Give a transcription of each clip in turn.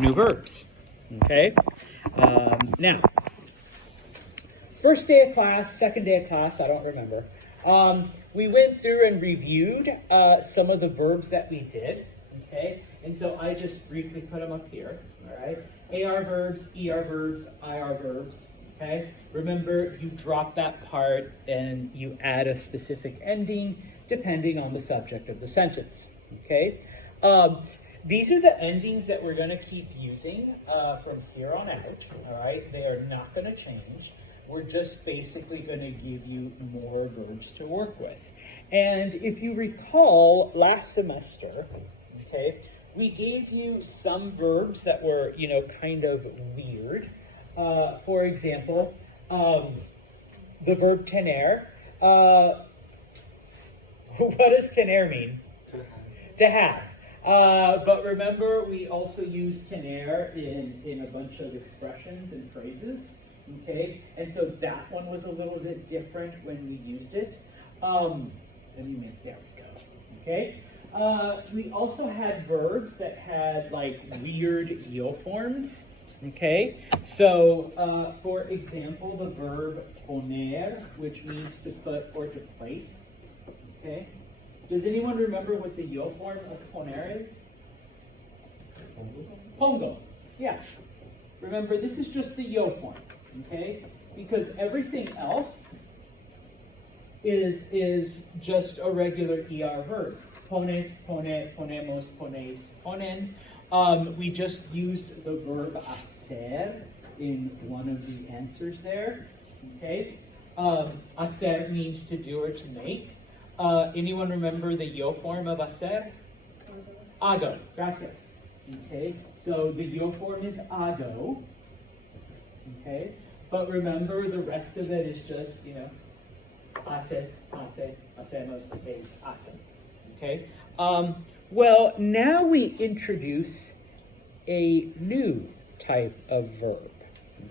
new verbs. Okay? Now, first day of class, second day of class, I don't remember. We went through and reviewed some of the verbs that we did. Okay? And so I just briefly put them up here. All right? AR verbs, ER verbs, IR verbs. Okay? Remember, you drop that part and you add a specific ending depending on the subject of the sentence. Okay? These are the endings that we're going to keep using from here on out. All right? They are not going to change. We're just basically going to give you more verbs to work with. And if you recall, last semester, okay, we gave you some verbs that were, kind of weird. For example, the verb tener. What does tener mean? To have. But remember, we also use tener in a bunch of expressions and phrases. Okay, and so that one was a little bit different when we used it. There we go. Okay. We also had verbs that had like weird io forms. Okay, so for example, the verb poner, which means to put or to place. Okay, does anyone remember what the io form of poner is? Pongo. Yeah. Remember, this is just the io form. Okay, because everything else is just a regular ER verb. Pones, pone, ponemos, pones, ponen. We just used the verb hacer in one of the answers there. Okay, hacer means to do or to make. Anyone remember the yo form of hacer? Hago. Gracias. Okay, so the yo form is hago. Okay, but remember the rest of it is just, haces, hace, hacemos, haces, hacen. Okay, well, now we introduce a new type of verb.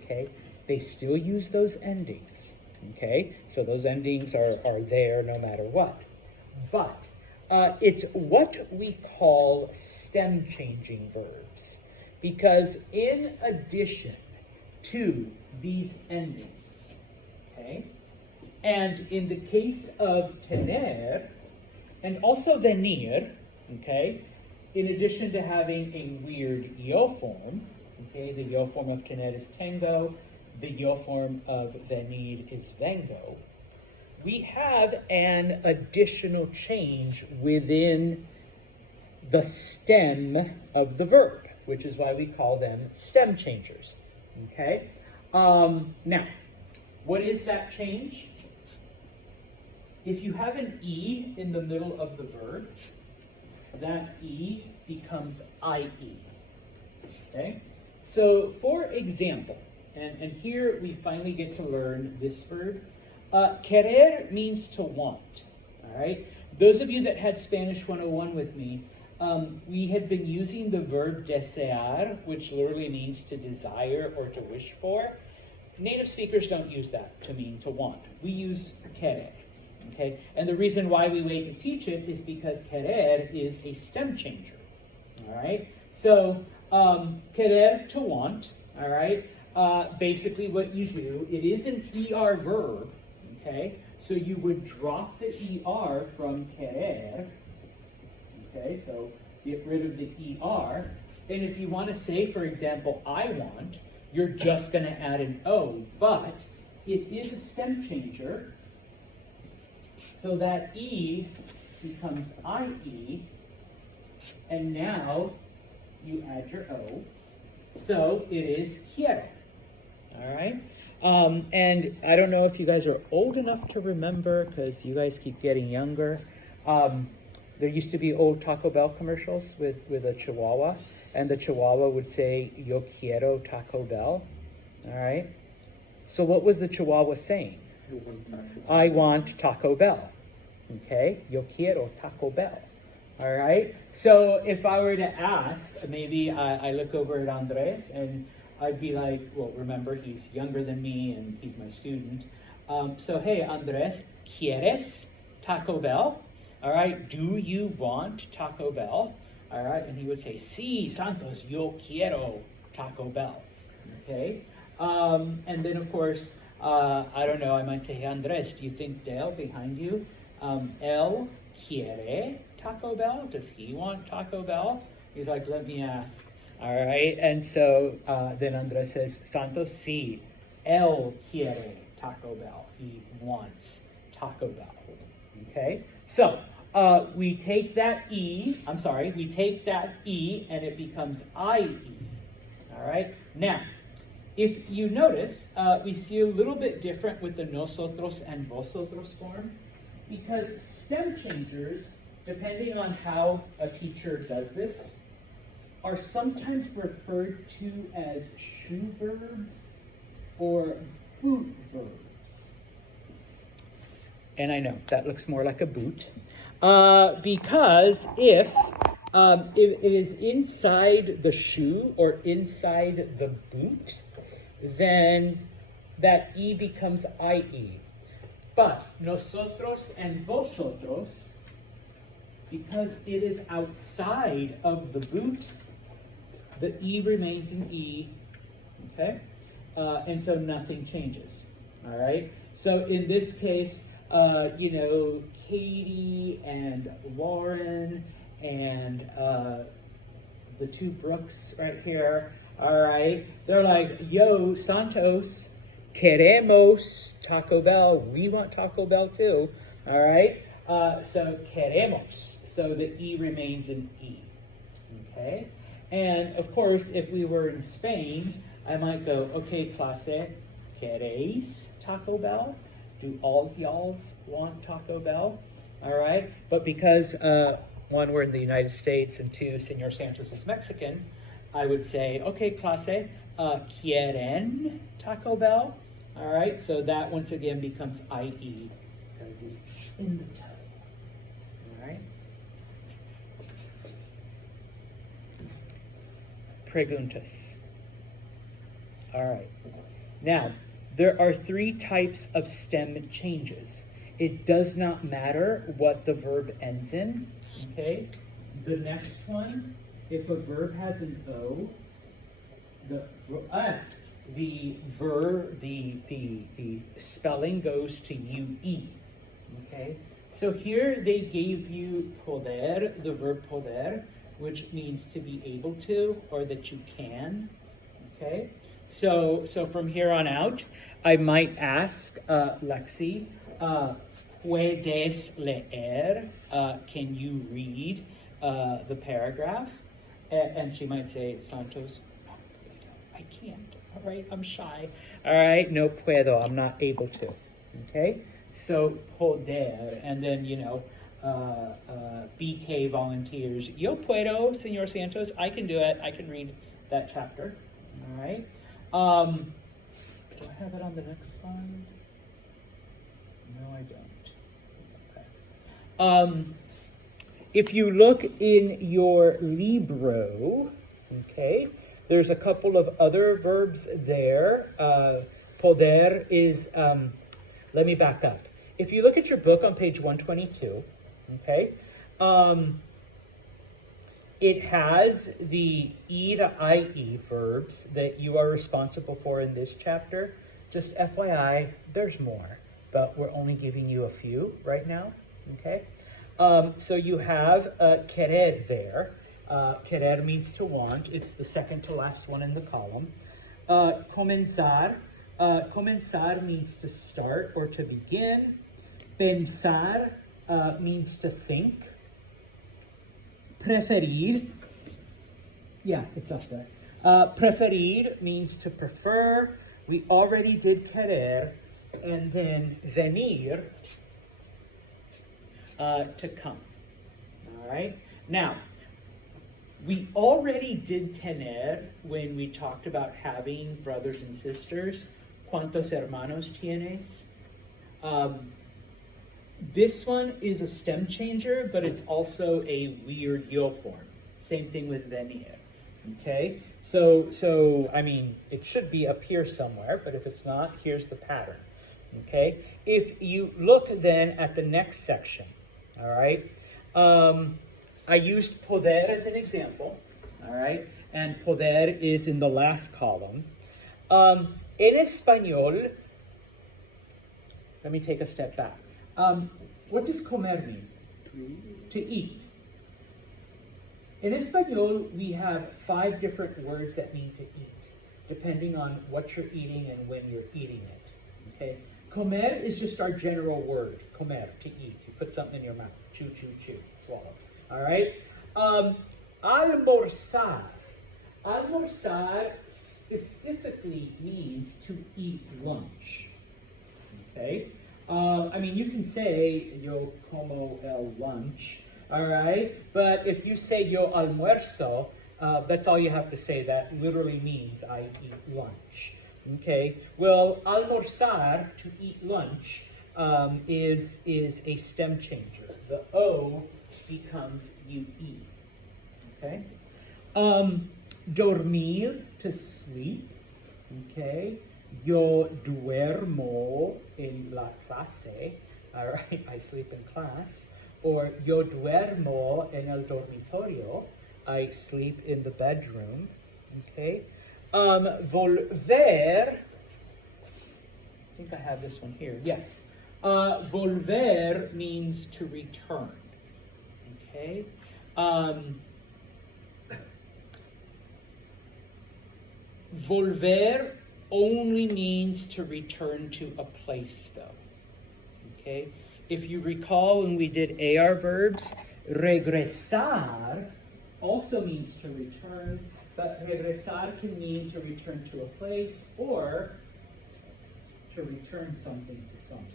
Okay, they still use those endings. Okay, so those endings are there no matter what. But it's what we call stem changing verbs. Because in addition to these endings, okay, and in the case of tener, and also venir, okay, in addition to having a weird io form, okay, the io form of tener is tengo, the io form of venir is vengo, we have an additional change within the stem of the verb, which is why we call them stem changers. Okay? Now, what is that change? If you have an E in the middle of the verb, that E becomes IE. Okay? So, for example, and here we finally get to learn this verb. Querer means to want. All right? Those of you that had Spanish 101 with me, we had been using the verb desear, which literally means to desire or to wish for. Native speakers don't use that to mean to want. We use querer. Okay? And the reason why we wait to teach it is because querer is a stem changer. All right? So, querer, to want. All right? Basically what you do, it is an ER verb. Okay? So you would drop the ER from querer. Okay, so get rid of the ER. And if you want to say, for example, I want, you're just going to add an O. But it is a stem changer. So that E becomes IE. And now you add your O. So it is quiere. All right? And I don't know if you guys are old enough to remember, because you guys keep getting younger. There used to be old Taco Bell commercials with a Chihuahua, and the Chihuahua would say, "Yo quiero Taco Bell." All right? So what was the Chihuahua saying? I want Taco Bell. Okay? Yo quiero Taco Bell. All right? So if I were to ask, maybe I look over at Andres, and I'd be like, well, remember, he's younger than me, and he's my student. So, hey, Andres, ¿quieres Taco Bell? All right, do you want Taco Bell? All right, and he would say, "Sí, Santos, yo quiero Taco Bell." Okay, and then of course, I don't know. I might say, Andres, do you think Dale behind you? Él quiere Taco Bell? Does he want Taco Bell? He's like, let me ask. All right, and so then Andres says, Santos, sí, él quiere Taco Bell. He wants Taco Bell. Okay, so we take that we take that E and it becomes IE. All right, now, if you notice, we see a little bit different with the nosotros and vosotros form, because stem changers, depending on how a teacher does this, are sometimes referred to as shoe verbs or boot verbs. And I know, that looks more like a boot. Because if it is inside the shoe or inside the boot, then that E becomes IE. But nosotros and vosotros, because it is outside of the boot, the E remains an E, okay? And so nothing changes, all right? So in this case, Katie and Lauren and the two Brooks right here, all right? They're like, yo, Santos, queremos Taco Bell. We want Taco Bell too, all right? So queremos. So the E remains an E, okay? And of course, if we were in Spain, I might go, okay, clase, queréis Taco Bell? Do alls y'alls want Taco Bell? All right, but because one, we're in the United States, and two, Senor Santos is Mexican, I would say, okay, clase, quieren Taco Bell? All right, so that once again becomes IE because it's in the title. All right. Preguntas. All right. Now, there are three types of stem changes. It does not matter what the verb ends in, okay? The next one, if a verb has an O, the spelling goes to UE, okay? So here they gave you poder, the verb poder, which means to be able to, or that you can, okay? So from here on out, I might ask Lexi, puedes leer? Can you read the paragraph? And she might say, Santos, no, I can't. All right, I'm shy. All right, no puedo, I'm not able to. Okay, so poder, and then BK volunteers. Yo puedo, Senor Santos. I can do it. I can read that chapter. All right. Do I have it on the next slide? No, I don't. Okay. If you look in your Libro, okay, there's a couple of other verbs there. Poder is, let me back up. If you look at your book on page 122, okay, it has the E to IE verbs that you are responsible for in this chapter. Just FYI, there's more, but we're only giving you a few right now, okay? So you have querer there. Querer means to want. It's the second to last one in the column. Comenzar. Comenzar means to start or to begin. Pensar means to think. Preferir. Yeah, it's up there. Preferir means to prefer. We already did querer. And then venir, to come. All right? Now, we already did tener when we talked about having brothers and sisters. ¿Cuántos hermanos tienes? This one is a stem changer, but it's also a weird yo form. Same thing with venir. Okay? So I mean, it should be up here somewhere, but if it's not, here's the pattern. Okay? If you look then at the next section, all right? I used poder as an example, all right? And poder is in the last column. En español, let me take a step back. What does comer mean? To eat. In español, we have 5 different words that mean to eat, depending on what you're eating and when you're eating it. Okay? Comer is just our general word. Comer, to eat. You put something in your mouth. Chew, chew, chew. Swallow. All right? Almorzar. Almorzar specifically means to eat lunch. Okay? I mean, you can say yo como el lunch, all right? But if you say yo almuerzo, that's all you have to say. That literally means I eat lunch. Okay? Well, almorzar, to eat lunch, is a stem changer. The O becomes UE. Okay? Dormir, to sleep. Okay? Yo duermo en la clase. All right, I sleep in class. Or yo duermo en el dormitorio. I sleep in the bedroom. Okay? Volver. I think I have this one here. Yes. Volver means to return. Okay? Volver only means to return to a place, though. Okay? If you recall when we did AR verbs, regresar also means to return, but regresar can mean to return to a place or to return something to someone.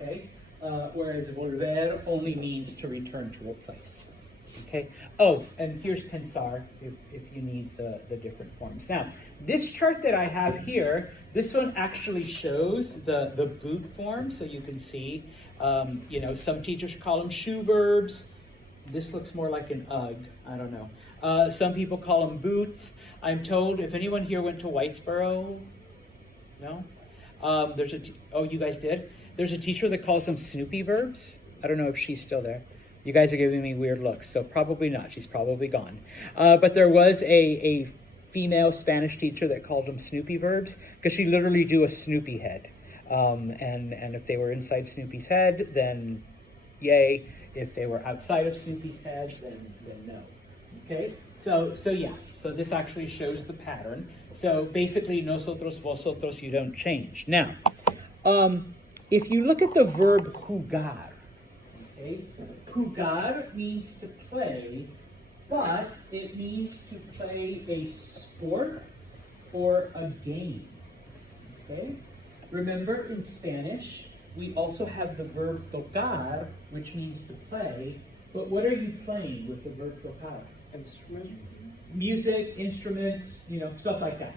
Okay? Whereas volver only means to return to a place. Okay. Oh, and here's pensar if you need the different forms. Now, this chart that I have here, this one actually shows the boot form, so you can see, some teachers call them shoe verbs. This looks more like an UGG. I don't know. Some people call them boots. I'm told, if anyone here went to Whitesboro, no? You guys did? There's a teacher that calls them Snoopy verbs. I don't know if she's still there. You guys are giving me weird looks, so probably not. She's probably gone. But there was a female Spanish teacher that called them Snoopy verbs because she literally do a Snoopy head. And if they were inside Snoopy's head, then yay. If they were outside of Snoopy's head, then no. Okay? So yeah. So this actually shows the pattern. So basically, nosotros, vosotros, you don't change. Now, if you look at the verb jugar, okay? Jugar means to play, but it means to play a sport or a game. Okay? Remember, in Spanish, we also have the verb tocar, which means to play. But what are you playing with the verb tocar? Instrument. Music, instruments, stuff like that.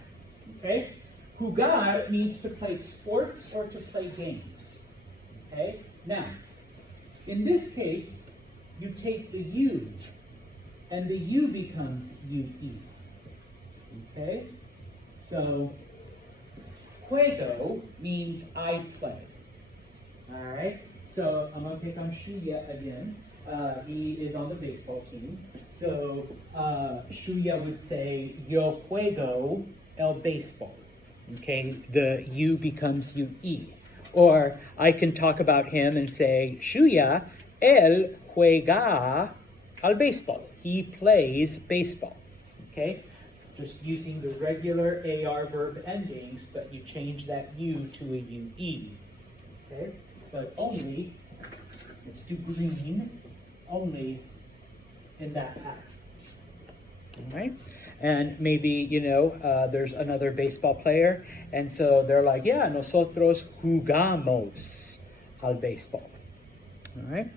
Okay? Jugar means to play sports or to play games. Okay? Now, in this case, you take the U, and the U becomes UE. Okay? So, juego means I play. All right? So, I'm going to pick on Shuya again. He is on the baseball team. So, Shuya would say, yo juego el baseball. Okay? The U becomes UE. Or I can talk about him and say, Shuya, él juega al béisbol. He plays baseball. Okay? Just using the regular AR verb endings, but you change that U to a UE. Okay? But only, let's do green, only in that pattern. All right? And maybe, there's another baseball player, and so they're like, yeah, nosotros jugamos al béisbol. All right?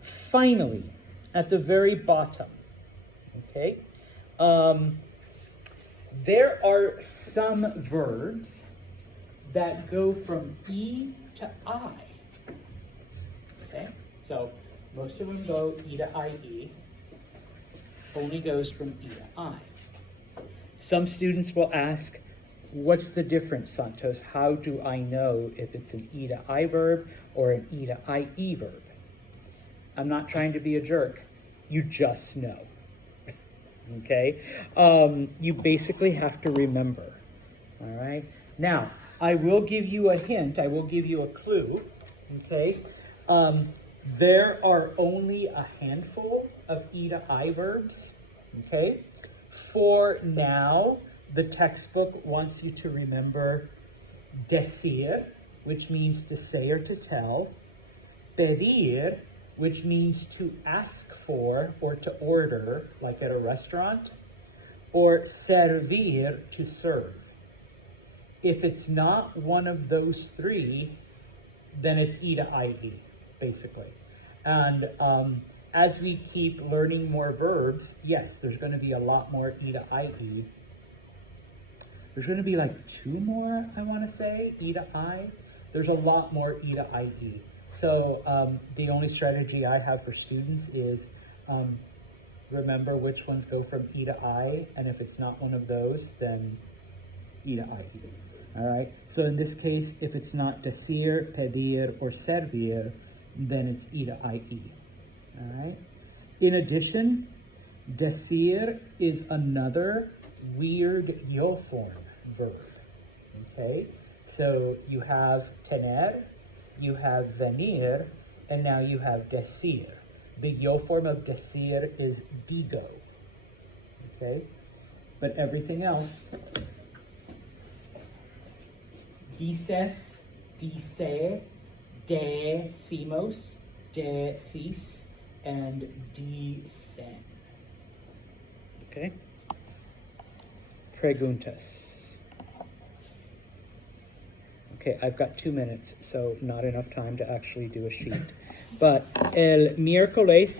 Finally, at the very bottom, okay, there are some verbs that go from E to I. Okay? So most of them go E to IE. Only goes from E to I. Some students will ask, what's the difference, Santos? How do I know if it's an E to I verb or an E to IE verb? I'm not trying to be a jerk. You just know. Okay? You basically have to remember. All right? Now, I will give you a hint. I will give you a clue. Okay? There are only a handful of E to I verbs. Okay? For now, the textbook wants you to remember decir, which means to say or to tell. Pedir, which means to ask for or to order, like at a restaurant. Or servir, to serve. If it's not one of those three, then it's E to IE, basically. And as we keep learning more verbs, yes, there's going to be a lot more E to IE. There's going to be like 2 more, I want to say, E to I. There's a lot more E to IE. So the only strategy I have for students is remember which ones go from E to I, and if it's not one of those, then E to IE. All right, so in this case, if it's not decir, pedir, or servir, then it's E to IE. All right. In addition, decir is another weird yo form verb. Okay, so you have tener, you have venir, and now you have decir. The yo form of decir is digo. Okay, but everything else, dices, dice, decimos, decis, and dicen. Okay? Preguntas. Okay, I've got 2 minutes, so not enough time to actually do a sheet. But el miércoles